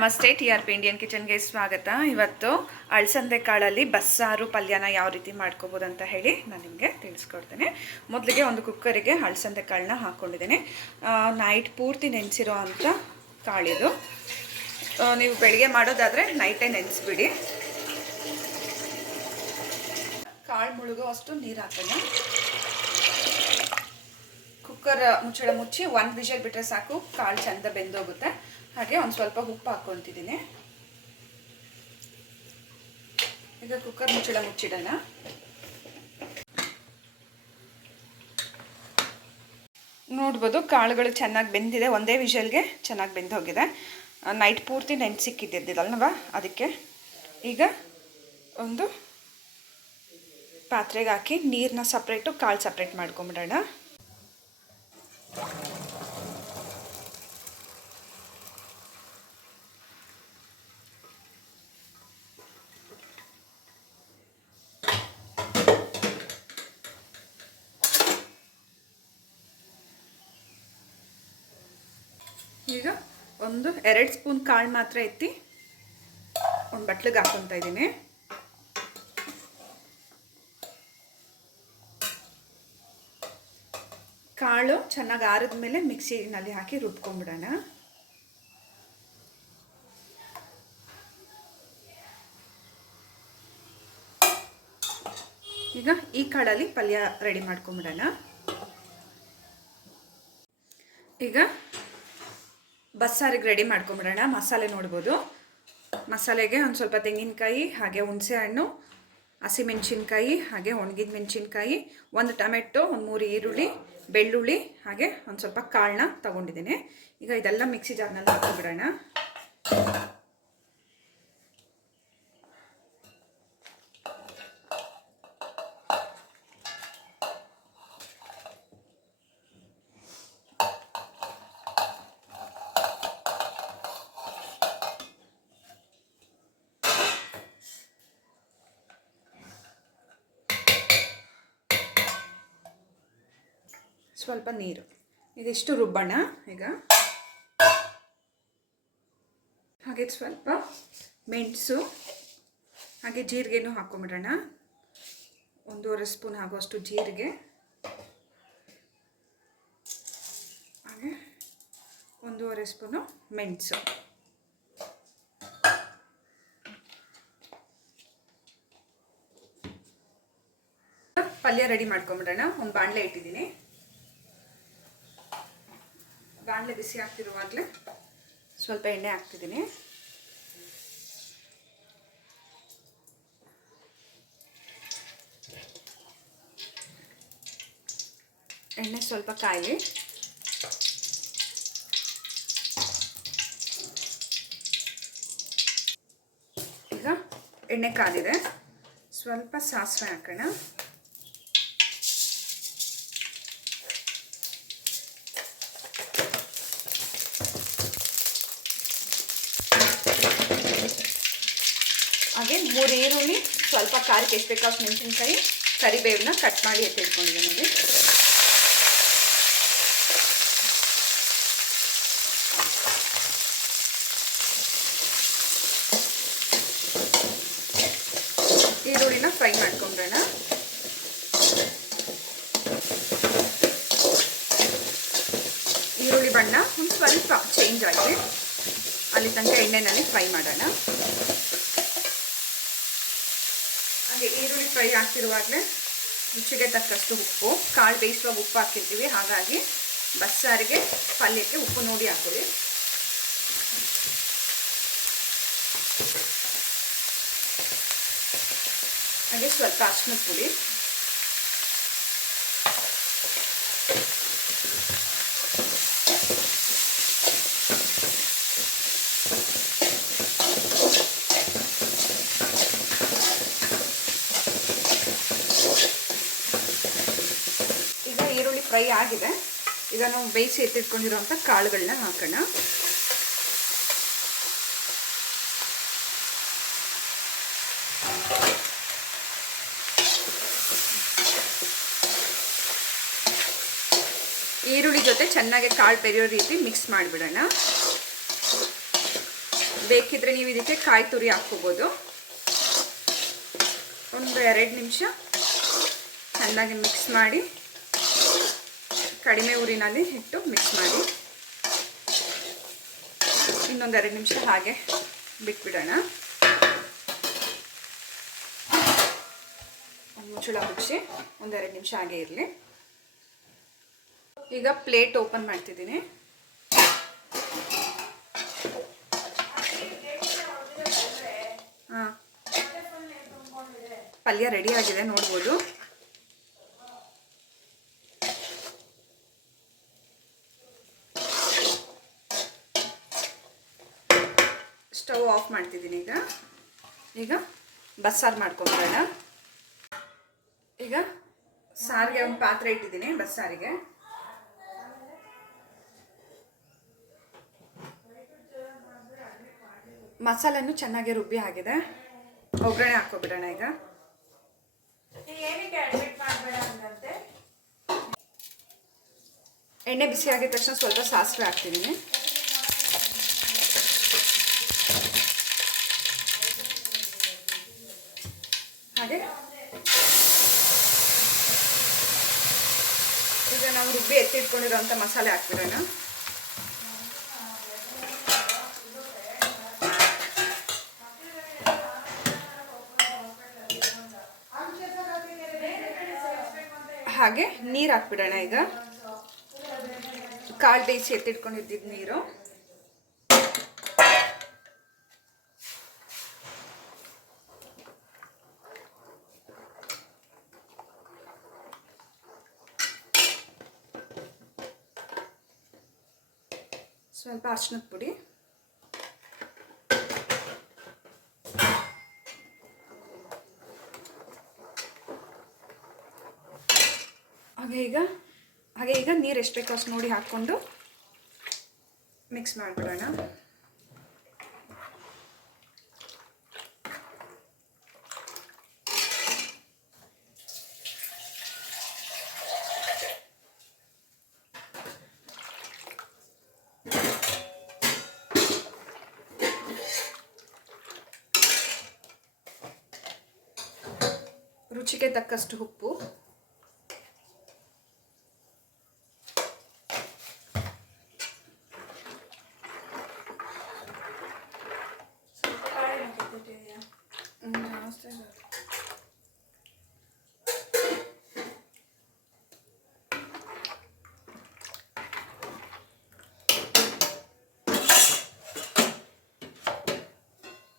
ನಮಸ್ತೆ, T R P Indian ಕಿಚನ್ಗೆ ಸ್ವಾಗತ. ಇವತ್ತು ಅಳಸಂದೆ ಕಾಳಲ್ಲಿ ಬಸ್ಸಾರು ಪಲ್ಯನ ಯಾವ ರೀತಿ ಮಾಡ್ಕೋಬೋದು ಅಂತ ಹೇಳಿ ನಾನು ನಿಮಗೆ ತಿಳಿಸ್ಕೊಡ್ತೇನೆ. ಮೊದಲಿಗೆ ಒಂದು ಕುಕ್ಕರಿಗೆ ಅಳಸಂದೆ ಕಾಳನ್ನ ಹಾಕ್ಕೊಂಡಿದ್ದೀನಿ ನೈಟ್ ಪೂರ್ತಿ ನೆನೆಸಿರೋ ಅಂಥ ಕಾಳಿದು ನೀವು ಬೆಳಿಗ್ಗೆ ಮಾಡೋದಾದರೆ ನೈಟೇ ನೆನೆಸ್ಬಿಡಿ. ಕಾಳು ಮುಳುಗೋ ಅಷ್ಟು ನೀರು ಹಾಕೋಣ. ಕುಕ್ಕರ್ ಮುಚ್ಚಳ ಮುಚ್ಚಿ ಒಂದು ವಿಷಲ್ ಬಿಟ್ಟರೆ ಸಾಕು, ಕಾಳು ಚೆಂದ ಬೆಂದೋಗುತ್ತೆ. ಹಾಗೆ ಒಂದು ಸ್ವಲ್ಪ ಉಪ್ಪು ಹಾಕ್ಕೊತಿದ್ದೀನಿ. ಈಗ ಕುಕ್ಕರ್ ಮುಚ್ಚಿಡ ಮುಚ್ಚಿಡೋಣ. ನೋಡ್ಬೋದು ಕಾಳುಗಳು ಚೆನ್ನಾಗಿ ಬೆಂದಿದೆ. ಒಂದೇ ವಿಷಲ್ಗೆ ಚೆನ್ನಾಗಿ ಬೆಂದು ಹೋಗಿದೆ. ನೈಟ್ ಪೂರ್ತಿ ನೆನೆಸಿಕ್ಕಿದ್ದಿದ್ದಲ್ವಾ ಅದಕ್ಕೆ ಈಗ ಒಂದು ಪಾತ್ರೆಗೆ ಹಾಕಿ ನೀರನ್ನ ಸಪ್ರೇಟು ಕಾಳು ಸಪ್ರೇಟ್ ಮಾಡ್ಕೊಂಬಿಡೋಣ. ಈಗ ಒಂದು ಎರಡು ಸ್ಪೂನ್ ಕಾಳು ಮಾತ್ರ ಎತ್ತಿ ಒಂದು ಬಟ್ಲಿಗೆ ಹಾಕೊತಾ ಇದ್ದೀನಿ. ಕಾಳು ಚೆನ್ನಾಗಿ ಆರಿದ ಮೇಲೆ ಮಿಕ್ಸಿನಲ್ಲಿ ಹಾಕಿ ರುಬ್ಕೊಂಡ್ಬಿಡೋಣ ಈಗ ಈ ಕಾಳಲ್ಲಿ ಪಲ್ಯ ರೆಡಿ ಮಾಡ್ಕೊಂಬಿಡೋಣ. ಈಗ ಬಸ್ಸಾರಿಗೆ ರೆಡಿ ಮಾಡ್ಕೊಂಬಿಡೋಣ ಮಸಾಲೆ ನೋಡ್ಬೋದು. ಮಸಾಲೆಗೆ ಒಂದು ಸ್ವಲ್ಪ ತೆಂಗಿನಕಾಯಿ, ಹಾಗೆ ಹುಣಸೆ ಹಣ್ಣು ಹಸಿಮೆಣ್ಸಿನ್ಕಾಯಿ, ಹಾಗೆ ಒಣಗಿದ ಮೆಣಸಿನ್ಕಾಯಿ, ಒಂದು ಟೊಮೆಟೊ, ಒಂದು ಮೂರು ಈರುಳ್ಳಿ, ಬೆಳ್ಳುಳ್ಳಿ, ಹಾಗೆ ಒಂದು ಸ್ವಲ್ಪ ಕಾಳನ್ನ ತೊಗೊಂಡಿದ್ದೀನಿ. ಈಗ ಇದೆಲ್ಲ ಮಿಕ್ಸಿ ಜಾರ್ನಲ್ಲಿ ಹಾಕೊಂಡ್ಬಿಡೋಣ ಸ್ವಲ್ಪ ನೀರು. ಇದಿಷ್ಟು ರುಬ್ಬಣ, ಈಗ. ಹಾಗೆ ಸ್ವಲ್ಪ ಮೆಣಸು, ಹಾಗೆ ಜೀರಿಗೆನೂ ಹಾಕ್ಕೊಂಬಿಡೋಣ ಒಂದೂವರೆ ಸ್ಪೂನ್ ಆಗುವಷ್ಟು ಜೀರಿಗೆ. ಹಾಗೆ ಒಂದೂವರೆ ಸ್ಪೂನು ಮೆಣಸು. ಪಲ್ಯ ರೆಡಿ ಮಾಡ್ಕೊಂಬಿಡೋಣ. ಒಂದು ಬಾಣಲೆ ಇಟ್ಟಿದ್ದೀನಿ. ಬಾಣಲೆ ಬಿಸಿ ಆಗ್ತಿರುವಾಗಲೇ ಸ್ವಲ್ಪ ಎಣ್ಣೆ ಹಾಕ್ತಿದ್ದೀನಿ. ಎಣ್ಣೆ ಸ್ವಲ್ಪ ಕಾಯಿ. ಈಗ ಎಣ್ಣೆ ಕಾದಿದೆ. ಸ್ವಲ್ಪ ಸಾಸಿವೆ ಹಾಕೋಣ. ಹಾಗೆ ಮೂರು ಈರುಳ್ಳಿ, ಸ್ವಲ್ಪ ಖಾರಕ್ಕೆ ಎಷ್ಟು ಬೇಕಾಷ್ಟು ಮೆಣಸಿನ್ಕಾಯಿ ಕರಿಬೇವನ್ನ ಕಟ್ ಮಾಡಿ ಎತ್ತಿಟ್ಕೊಂಡಿದ್ದೀನಿ ನೋಡಿ. ಈರುಳ್ಳಿನ ಫ್ರೈ ಮಾಡ್ಕೊಂಡ್ರೋಣ. ಈರುಳ್ಳಿ ಬಣ್ಣ ಒಂದು ಸ್ವಲ್ಪ ಚೇಂಜ್ ಆಗಿದೆ ಅಲ್ಲಿ ತನಕ ಎಣ್ಣೆನಲ್ಲಿ ಫ್ರೈ ಮಾಡೋಣ ಹಾಗೆ ಈರುಳ್ಳಿ ಫ್ರೈ ಆಗ್ತಿರುವಾಗಲೇ ರುಚಿಗೆ ತಕ್ಕಷ್ಟು ಉಪ್ಪು, ಕಾಳು ಬೇಯಿಸುವಾಗ ಉಪ್ಪು ಹಾಕಿರ್ತೀವಿ. ಹಾಗಾಗಿ ಬಸ್ಸಾರಿಗೆ ಪಲ್ಯಕ್ಕೆ ಉಪ್ಪು ನೋಡಿ ಹಾಕೊಳ್ಳಿ ಹಾಗೆ ಸ್ವಲ್ಪ ಅರ್ಶಿನದ ಪುಡಿ ಈಗ ಈರುಳ್ಳಿ ಫ್ರೈ ಆಗಿದೆ. ಈಗ ನಾವು ಬೇಯಿಸಿ ಎತ್ತಿಟ್ಕೊಂಡಿರುವಂಥ ಕಾಳುಗಳನ್ನ ಹಾಕೋಣ. ಈರುಳ್ಳಿ ಜೊತೆ ಚೆನ್ನಾಗಿ ಕಾಳು ಬೆರೆಯೋ ರೀತಿ ಮಿಕ್ಸ್ ಮಾಡಿಬಿಡೋಣ. ಬೇಕಿದ್ರೆ ನೀವು ಇದಕ್ಕೆ ಕಾಯಿ ತುರಿ ಹಾಕ್ಕೋಬೋದು. ಒಂದು ಎರಡು ನಿಮಿಷ ಚೆನ್ನಾಗಿ ಮಿಕ್ಸ್ ಮಾಡಿ ಕಡಿಮೆ ಊರಿನಲ್ಲಿ ಹಿಟ್ಟು ಮಿಕ್ಸ್ ಮಾಡಿ. ಇನ್ನೊಂದೆರಡು ನಿಮಿಷ ಹಾಗೆ ಬಿಟ್ಬಿಡೋಣ. ಮುಚ್ಚಳ ಮುಚ್ಚಿ ಒಂದೆರಡು ನಿಮಿಷ ಹಾಗೆ ಇರಲಿ. ಈಗ ಪ್ಲೇಟ್ ಓಪನ್ ಮಾಡ್ತಿದ್ದೀನಿ. ಪಲ್ಯ ರೆಡಿ ಆಗಿದೆ, ನೋಡ್ಬೋದು. ಆಫ್ ಮಾಡ್ತಿದ್ದೀನಿ ಈಗ. ಈಗ ಬಸ್ಸಾರು ಮಾಡ್ಕೊಂಬರೋಣ ಈಗ ಸಾರಿಗೆ ಒಂದು ಪಾತ್ರೆ ಇಟ್ಟಿದ್ದೀನಿ ಬಸ್ಸಾರಿಗೆ. ಮಸಾಲೆನೂ ಚೆನ್ನಾಗಿ ರುಬ್ಬಿ ಆಗಿದೆ ಒಗ್ಗರಣೆ ಹಾಕೋಬಿಡೋಣ ಈಗ. ಎಣ್ಣೆ ಬಿಸಿ ಆಗಿದ ತಕ್ಷಣ ಸ್ವಲ್ಪ ಸಾಸಿವೆ ಹಾಕ್ತಿದ್ದೀನಿ ಹಾಗೆ ಈಗ ನಾವು ರುಬ್ಬಿ ಎತ್ತಿಟ್ಕೊಂಡಿರೋಂಥ ಮಸಾಲೆ ಹಾಕ್ಬಿಡೋಣ. ಹಾಗೆ ನೀರು ಹಾಕ್ಬಿಡೋಣ ಈಗ. ಕಾಲು ಬೇಯಿಸಿ ಎತ್ತಿಟ್ಕೊಂಡಿದ್ದಿದ್ದು ನೀರು. ಸ್ವಲ್ಪ ಅರ್ಶಿನದ ಪುಡಿ. ಹಾಗೆ ಈಗ ಹಾಗೆ ಈಗ ನೀರು ಎಷ್ಟು ಬೇಕೋ ಅಷ್ಟು ನೋಡಿ ಹಾಕ್ಕೊಂಡು ಮಿಕ್ಸ್ ಮಾಡಿಬಿಡೋಣ ರುಚಿಗೆ ತಕ್ಕಷ್ಟು ಉಪ್ಪು.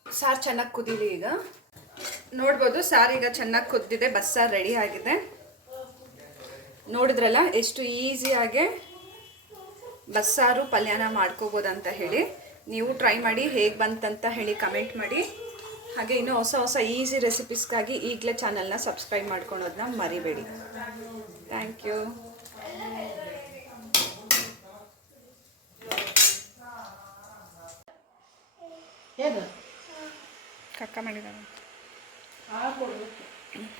ಸಾರು ಚೆನ್ನಾಗಿ ಕುದೀಲಿ ಈಗ ನೋಡ್ಬೋದು ಸಾರು ಈಗ ಚೆನ್ನಾಗಿ ಕುದ್ದಿದೆ ಬಸ್ಸಾರು ರೆಡಿ ಆಗಿದೆ. ನೋಡಿದ್ರಲ್ಲ ಎಷ್ಟು ಈಸಿಯಾಗೆ ಬಸ್ಸಾರು ಪಲ್ಯನ ಮಾಡ್ಕೋಬೋದಂತ ಹೇಳಿ. ನೀವು ಟ್ರೈ ಮಾಡಿ ಹೇಗೆ ಬಂತಂತ ಹೇಳಿ ಕಮೆಂಟ್ ಮಾಡಿ. ಹಾಗೆ ಇನ್ನೂ ಹೊಸ ಹೊಸ ಈಸಿ ರೆಸಿಪೀಸ್ಗಾಗಿ ಈಗಲೇ ಚಾನಲ್ನ ಸಬ್ಸ್ಕ್ರೈಬ್ ಮಾಡ್ಕೊಳೋದನ್ನ ಮರಿಬೇಡಿ. ಥ್ಯಾಂಕ್ ಯು ಕಕ್ಕ ಹೇಗೆ ಕಕ್ಕ ಮಾಡಿದ್ದಾರೆ ಹಾಕೊಡ್ಬೇಕು